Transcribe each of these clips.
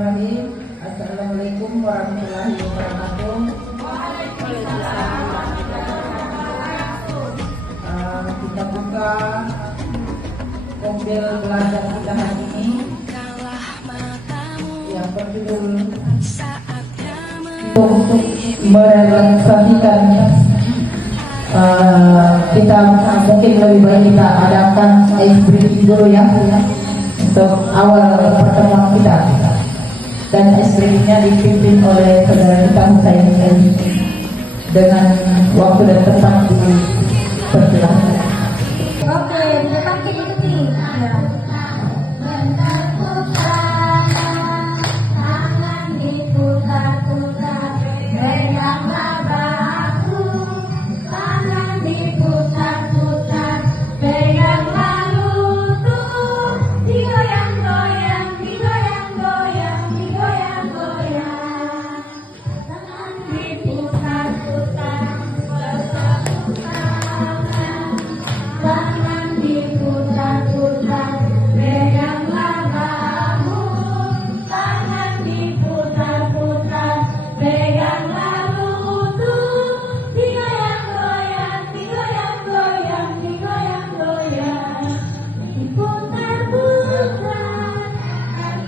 Bismillahirrahmanirrahim. Assalamualaikum warahmatullahi wabarakatuh. Kita buka model belajar kita hari ini yang berjudul untuk merelaksasikan. Kita mungkin lebih baik kita adakan ice breathing dulu ya untuk awal pertemuan kita, dan ice breathingnya dipimpin oleh saudara kita Husain dengan waktu dan tempat dipersilahkan. Oke, tetap ikuti. Ya. Tangan diputar-putar, peganglah bahu. Tangan diputar-putar, peganglah lutut. Digoyang-goyang, digoyang-goyang, digoyang-goyang. Tangan diputar-putar, tangan diputar-putar, peganglah bahu. Tangan diputar-putar, peganglah lutut. Digoyang-goyang, digoyang-goyang, digoyang-goyang. Diputar-putar,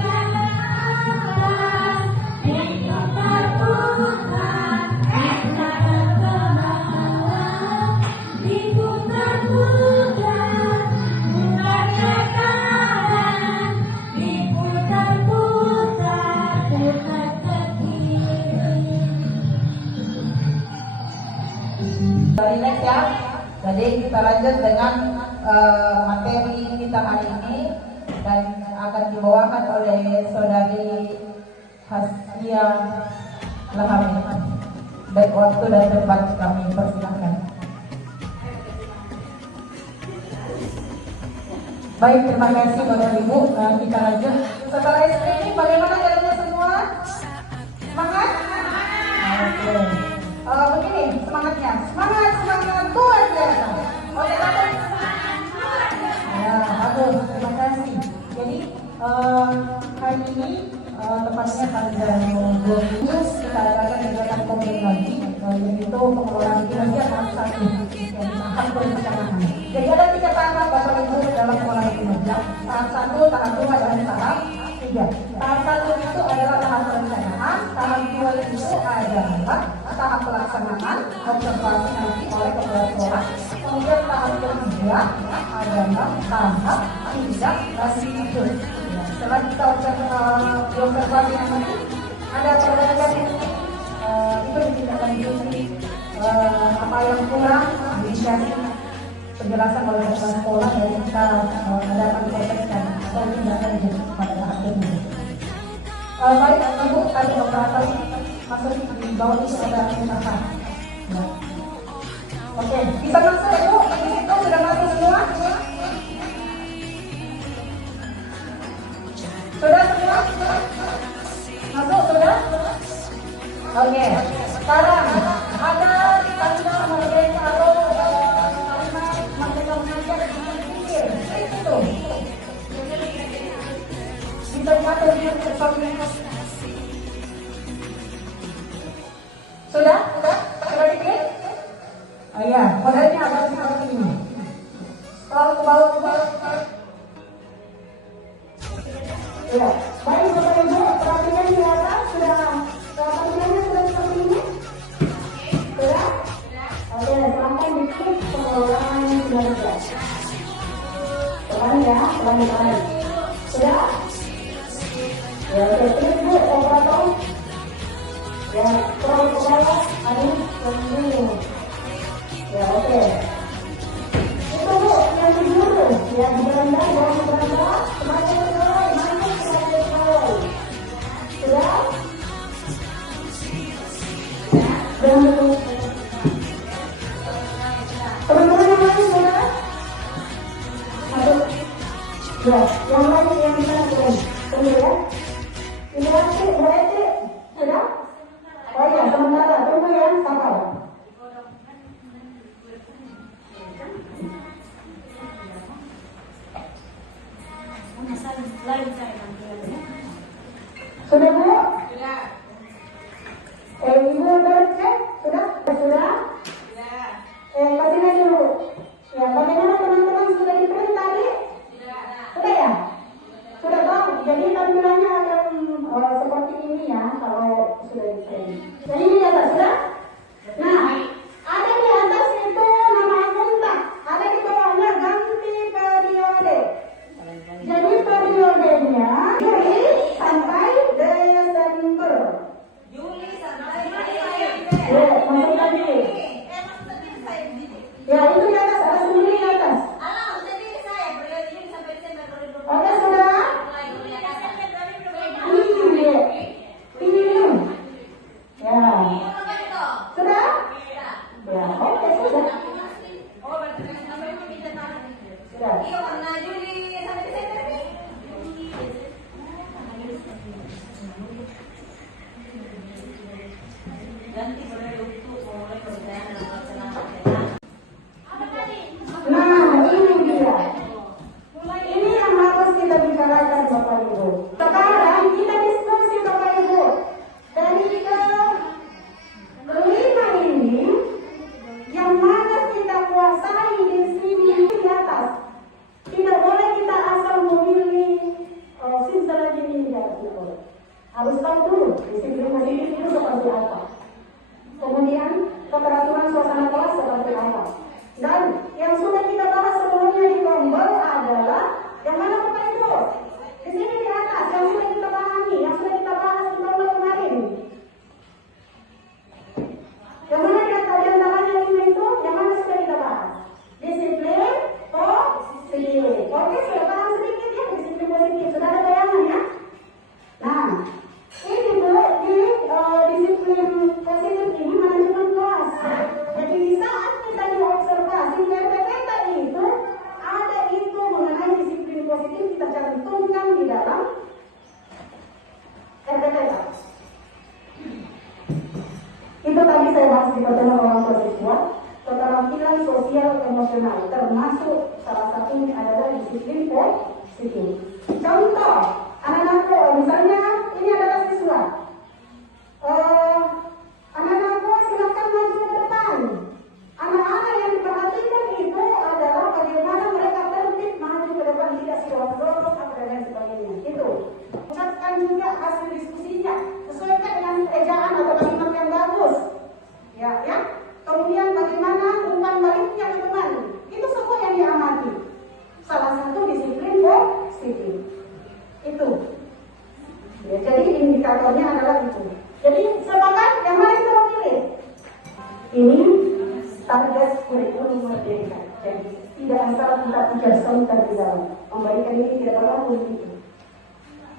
diputar-putar, diputar-putar, diputar-putar, putar ke kanan, diputar-putar, putar ke kiri. Next ya. Jadi kita lanjut dengan materi kita hari ini, dan akan dibawakan oleh saudari Haskia Lahami. Baik, waktu dan tempat kami persilahkan. Baik, terima kasih Bapak Ibu. Kita lanjut. Setelah ini bagaimana jalannya semua? Semangat? Oke. Begini semangatnya. Semangat luar biasa. Oke, bagus. Ya, bagus. Terima kasih. Jadi hari ini tepatnya tanggal 20 kita akan mengadakan pemilihan lagi, yaitu pengelolaan kinerja tahap 1 yang tahap perencanaan. Jadi ada 3 tahap Bapak Ibu dalam pengelolaan kinerja. Tahap 1, tahap 2, dan tahap 3. Tahap 1 itu adalah tahap perencanaan, tahap 2 itu adalah tahap pelaksanaan, observasi nanti oleh kepala sekolah. Kemudian tahap ketiga adalah tahap tindak lanjut. Setelah kita observasi nanti ada perbaikan itu ditindaklanjuti, apa yang kurang dikasih penjelasan oleh kepala sekolah, dan kita adakan perbaikan atau tindakanlanjut pada tahap ini. Baik, Ibu, ada operator masuk di bawah itu ada usaha. Ya. Oke, bisa masuk ya Bu? Itu sudah masuk semua? Sudah semua? Masuk sudah? Oke, sekarang ada tanda merdeka atau kalimat merdeka mengajar pikir itu. Bisa diatur di sesuatu. Sudah? Sudah diklik? Oh iya, modelnya ada seperti ini. Kalau ke bawah. Ya, baik Bapak Ibu, perhatikan di atas sudah tampilannya sudah seperti ini. Sudah? Oke, silahkan diklik pengelolaan kinerja. Pelan ya, pelan-pelan. Sudah? Ya, oke, klik Bu, operator. Ya, terlalu ke bawah, ada ini. Ya, oke. Itu Bu, yang di dulu, yang di rendah, yang di bawah, semakin ke bawah, semakin ke bawah. Sudah? Dan teman-teman yang lain sudah? Aduh. Ya, yang lain yang bisa turun. Tunggu ya. Ini berarti sudah? Oh iya, sementara tunggu ya, sabar. Sudah Ya, itu di atas, ada sendiri di atas. Oke, saudara? Iya. Ini. Ya. Sudah? Ya, oke, sudah. Sudah. Nah, ini dia. Ini yang harus kita bicarakan Bapak Ibu. Sekarang kita diskusi Bapak Ibu. Dari kelima ini, yang mana kita kuasai di sini di atas. Tidak boleh kita asal memilih silsilah ini ya, tidak boleh. Harus tahu dulu disiplin positif itu seperti apa. Kemudian keteraturan suasana kelas seperti apa. Dan yang sudah kita bahas sebelumnya di Gombel adalah yang mana Bapak Ibu? Di sini di atas yang sudah kita pahami, yang sudah kita bahas di Gombel kemarin. Yang mana di antaranya itu, yang mana sudah kita bahas? Disiplin positif. Oke, sudah paham sedikit ya disiplin positif. Sudah ada bayangan ya? Nah, ini Bu, di disiplin positif ini manajemen kelas. Jadi di saat kita diobservasi RPPT itu ada itu mengenai disiplin positif kita cantumkan di dalam RPPT. Itu tadi saya bahas di pertemuan orang tua siswa, keterampilan sosial emosional, termasuk salah satunya adalah disiplin positif. Contoh, anak-anakku, misalnya ini adalah siswa. Anak-anakku silakan maju ke depan. Anak-anak yang diperhatikan itu adalah bagaimana mereka tertib maju ke depan, tidak silap-silap dan lain sebagainya. Itu. Ucapkan juga hasil diskusinya, sesuaikan dengan ejaan atau kalimat yang bagus. Ya. Kemudian bagaimana umpan baliknya ke teman. Itu semua yang diamati. Salah satu disiplin positif. Itu. Ya, jadi indikatornya adalah itu. Jadi sepakat yang mana kita memilih? Ini target kurikulum merdeka. Jadi tidak asal kita ijazahkan di dalam. Memberikan ini tidak perlu begitu.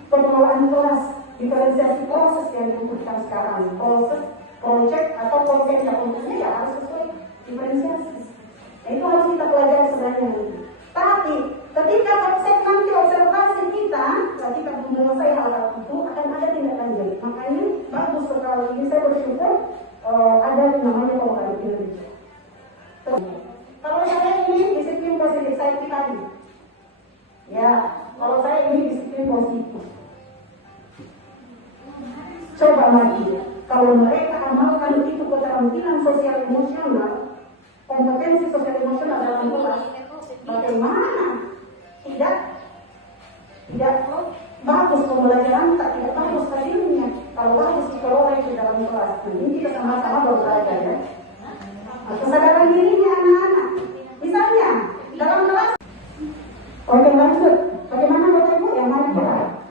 Pengelolaan kelas, diferensiasi proses yang dibutuhkan sekarang, proses, project atau kontennya tentunya ya harus sesuai diferensiasi. Nah, itu harus kita pelajari sebenarnya. Tapi ketika konsep nanti observasi kita, ketika menguasai hal itu akan ada tindak lanjut. Makanya bagus sekali ini saya bersyukur ada namanya pemekaran kinerja. Kalau saya ini disiplin positif, saya pribadi. Ya, kalau saya ini disiplin positif. Coba lagi, kalau mereka amalkan itu keterampilan sosial emosional, kompetensi sosial emosional dalam kelas, bagaimana? Tidak bagus pembelajaran, tidak bagus hasilnya. Kalau bagus dikelola di dalam kelas, nanti kita sama-sama belajar ya. Nah, kesadaran dirinya anak-anak, misalnya dalam kelas. Oke, lanjut. Bagaimana Bapak Ibu yang mana?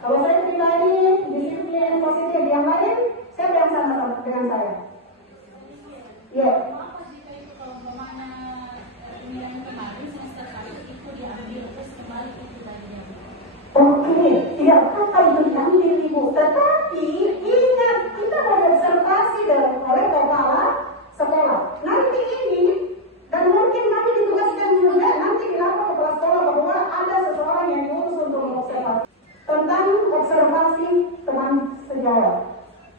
Kalau saya pribadi disiplin positif, yang lain saya yang sama dengan saya. Ya. Oke, tidak apa-apa itu diambil Ibu. Tetapi ingat kita berobservasi oleh kepala sekolah. Nanti ini dan mungkin kami ditugaskan juga nanti di lapor kepala sekolah bahwa ada seseorang yang diutus untuk mengobservasi tentang observasi teman sejawat.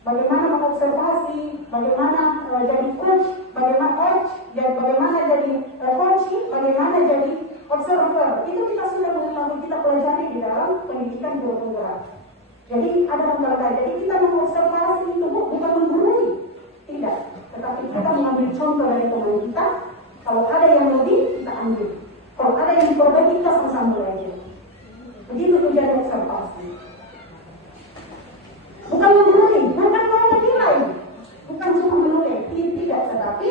Bagaimana mengobservasi, bagaimana jadi coach, bagaimana jadi coach, bagaimana jadi observer. Itu kita sudah mengetahui, kita pelajari di dalam pendidikan kultural. Jadi ada lembaga, jadi kita mengobservasi itu bukan menggurui, tidak. Tetapi kita mengambil contoh dari teman kita. Kalau ada yang lebih, kita ambil. Kalau ada yang diperbaiki, kita sama-sama belajar. Begitu tujuan observasi. Bukan menilai, bukan mau menilai, bukan cuma menilai, tidak. Tetapi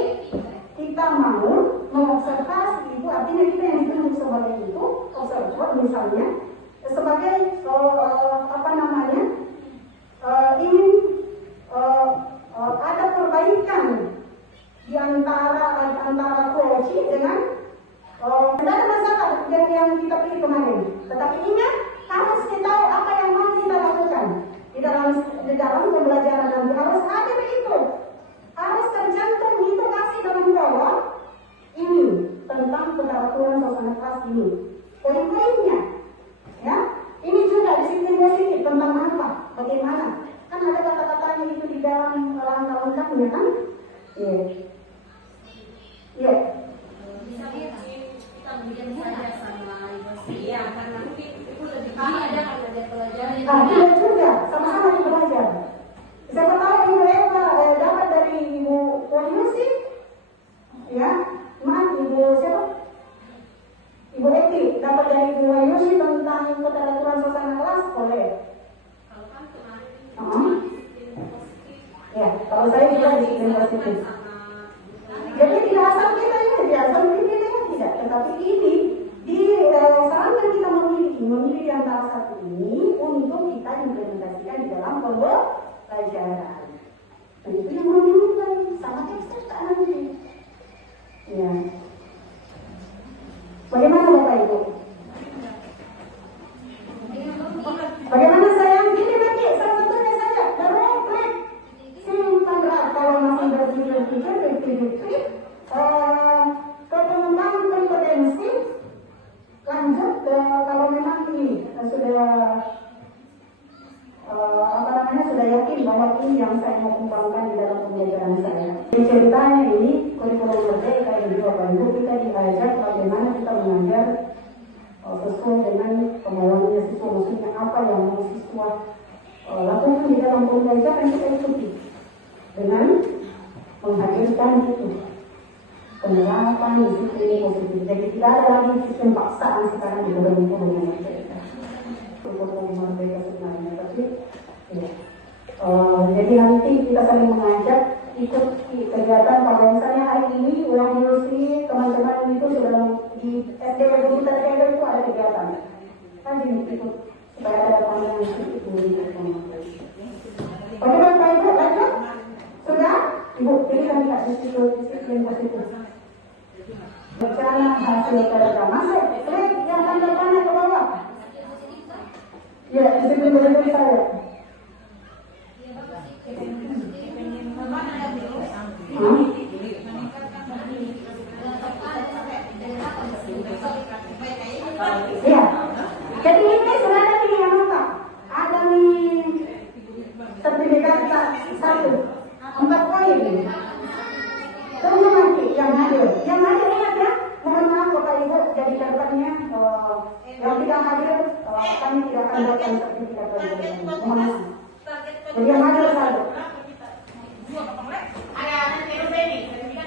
kita mau mengobservasi itu artinya kita yang ditunjuk sebagai itu observer misalnya sebagai ingin ada perbaikan di antara coaching dengan tidak ada masalah yang kita pilih kemarin. Tetapi ingat, harus kita tahu apa yang mau kita lakukan di dalam pembelajaran nanti. Harus ada itu, harus tercantum itu kasih dalam bawah ini tentang keteraturan suasana kelas ini. Poin-poinnya, ya. Ini juga disiplin positif tentang apa, bagaimana. Kan ada kata-katanya itu di dalam langkah-langkahnya kan? Iya. Iya. Iya, karena mungkin itu lebih ada kalau ada pelajaran. Iya juga, sama-sama kita belajar. Siapa tahu Ibu Eva dapat dari Ibu Wahyusi, ya, Ibu siapa? Ibu Eti dapat dari Ibu Wahyusi tentang keteraturan suasana kelas, boleh. Kalau kan kemarin Ya, kalau saya juga disiplin positif. Jadi tidak asal kita ini, tidak asal kita tidak, tetapi ini disarankan kita memilih yang salah satu ini untuk kita implementasikan di dalam pembelajaran. Dan itu yang menunjukkan sama teksnya nanti. Ya. Bagaimana Bapak Ibu? Bagaimana sayang? Ini nanti salah satunya saja. Berklik simpan draft kalau masih berpikir ke pengembangan kompetensi. Lanjut kalau memang ini sudah sudah yakin bahwa ini yang saya mau kembangkan di dalam pembelajaran saya. Jadi ceritanya ini kurikulum merdeka yang di Bapak Ibu kita diajak bagaimana kita mengajar sesuai dengan kemauannya siswa, maksudnya apa yang mau siswa lakukan di dalam pembelajaran kita ikuti dengan menghadirkan itu. Penerapan disiplin positif. Jadi tidak ada lagi sistem paksaan sekarang di dalam kurikulum merdeka. Kurikulum merdeka sebenarnya, tapi ya. Jadi nanti kita saling mengajak ikut kegiatan. Kalau misalnya hari ini Wahyusi teman-teman itu sudah di SD kita itu ada kegiatan. Rajin ikut supaya ada pandangan itu. Oke Bapak Ibu lanjut. Sudah? Ibu, jadi kami kasih disiplin positif. Rencana hasil kerja masuk. Yang tanda panah ke bawah. Ya, disiplin positif saya. Iya. Jadi ini sudah ada pilihan apa? Ada nih sertifikat 1, 4 poin. Tunggu nanti yang hadir ingat ya. Mohon maaf Bapak Ibu jadi catatannya yang tidak hadir kami tidak akan berikan sertifikat lagi. Mohon maaf. Jadi yang hadir 1.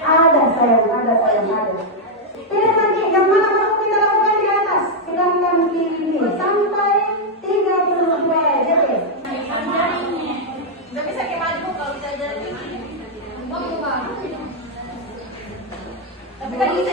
Ada sayang. Tidak nanti yang mana mau kita lakukan di atas. Silahkan pilih sampai 32 JP. Nggak bisa kayak maju kalau bisa jalan ini. Tapi kan bisa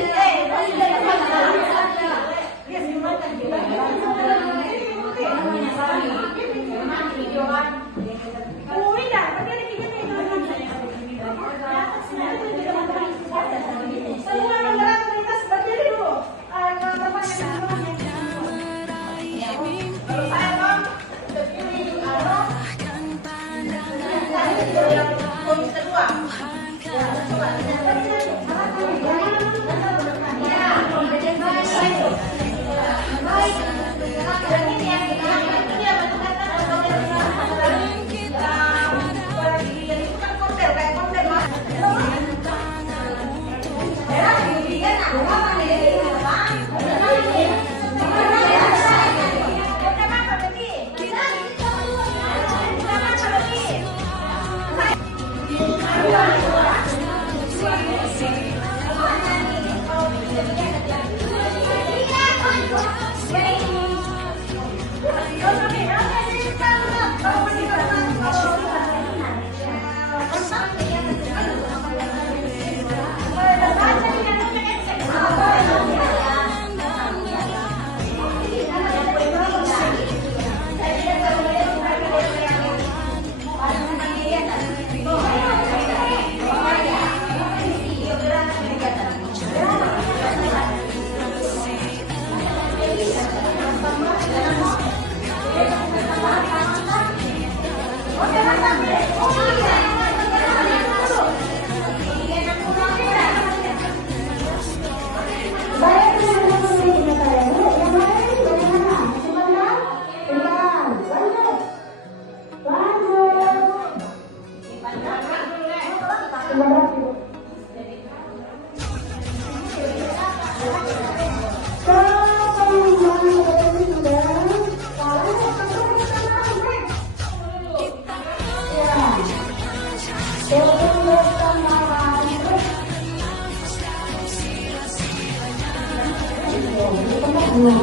Ya, sudah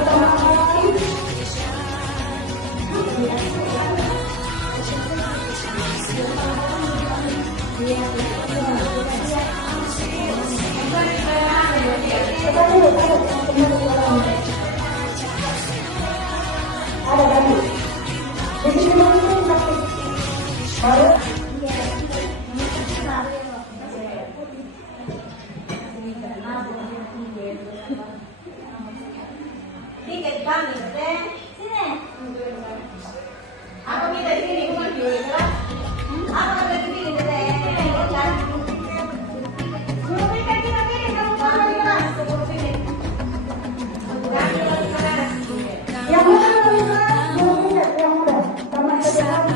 teman. Ada tadi. Jadi memang itu praktik. Baru Dikit kami, teh. Sini. Apa minta di sini bukan di kelas? Apa ada di sini, teh? Berikan kita pilih kamu mau di kelas. Sini. Kami di kelas. yang muda yang muda sama saja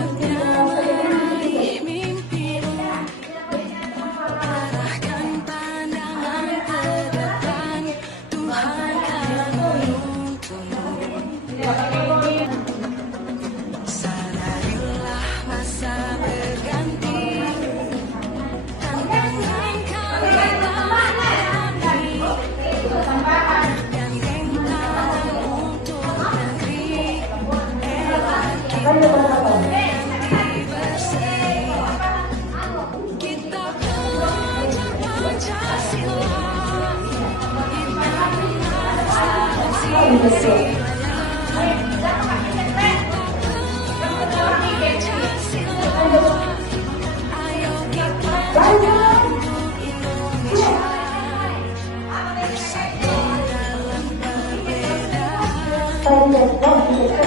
Thank you.